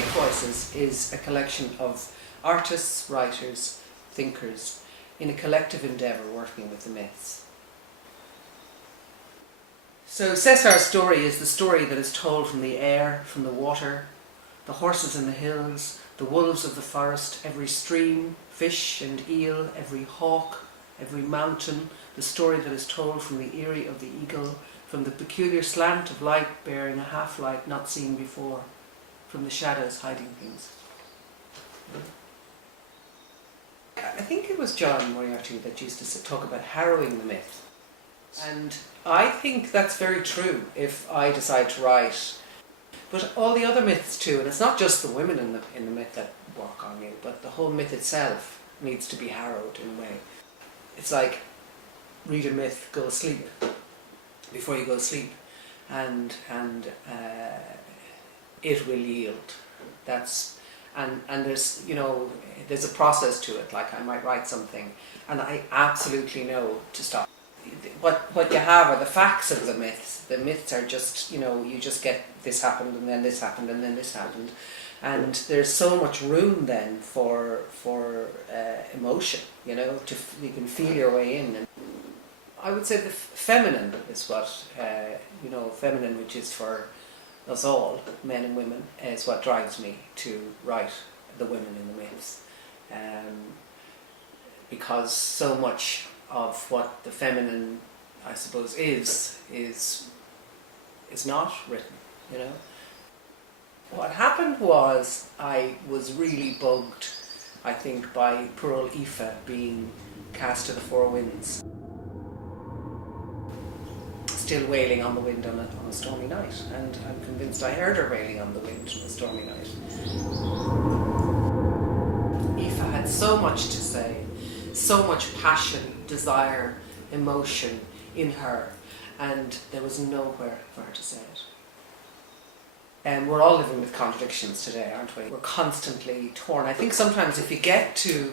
Mythic Voices is a collection of artists, writers, thinkers in a collective endeavour working with the myths. So Cesar's story is the story that is told from the air, from the water, the horses in the hills, the wolves of the forest, every stream, fish and eel, every hawk, every mountain, the story that is told from the eyrie of the eagle, from the peculiar slant of light bearing a half-light not seen before, from the shadows hiding things. I think it was John Moriarty that used to talk about harrowing the myth. And I think that's very true if I decide to write. But all the other myths too, and it's not just the women in the myth that work on you, but the whole myth itself needs to be harrowed in a way. It's like read a myth, go to sleep before you go to sleep, and it will yield. And there's, you know, there's a process to it. Like I might write something and I absolutely know to stop. What you have are the facts of the myths. The myths are just, you know, you just get this happened and then this happened and then this happened, and there's so much room then for emotion. You know, you can feel your way in. And I would say the feminine is what you know, feminine, which is for us all, men and women, is what drives me to write the women in the myths, because so much of what the feminine, I suppose, is not written. You know, what happened was I was really bugged, I think, by poor old Aoife being cast to the four winds, still wailing on the wind on a stormy night, and I'm convinced I heard her wailing on the wind on a stormy night. Aoife had so much to say, so much passion, desire, emotion in her, and there was nowhere for her to say it. And we're all living with contradictions today, aren't we? We're constantly torn. I think sometimes if you get to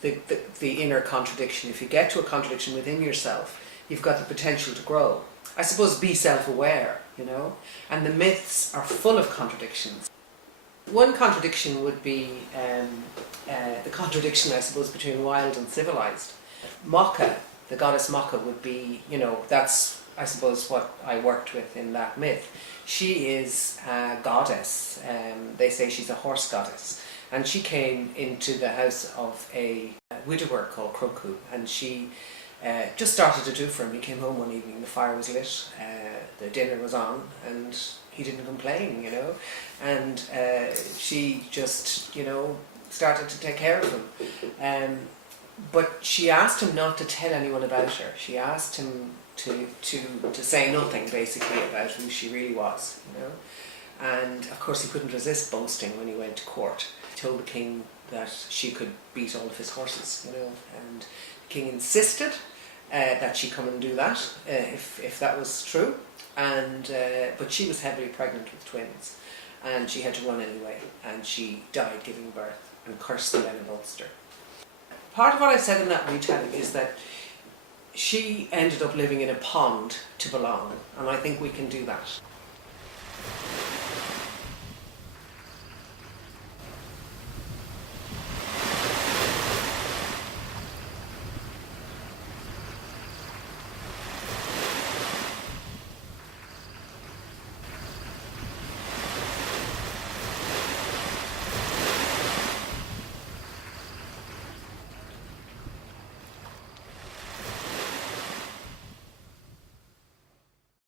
the inner contradiction, if you get to a contradiction within yourself, you've got the potential to grow. I suppose be self-aware, you know, and the myths are full of contradictions. One contradiction would be the contradiction, I suppose, between wild and civilized. Macha, the goddess Macha, would be, you know, that's, I suppose, what I worked with in that myth. She is a goddess. They say she's a horse goddess, and she came into the house of a widower called Cruncu, and she just started to do for him. He came home one evening, the fire was lit, the dinner was on, and he didn't complain, you know, and she just, you know, started to take care of him. But she asked him not to tell anyone about her. She asked him to say nothing, basically, about who she really was, you know. And of course he couldn't resist boasting when he went to court. He told the king that she could beat all of his horses, you know, and the king insisted that she come and do that, if that was true. And but she was heavily pregnant with twins, and she had to run anyway, and she died giving birth and cursed the men of Ulster. Part of what I said in that retelling is that she ended up living in a pond to belong, and I think we can do that.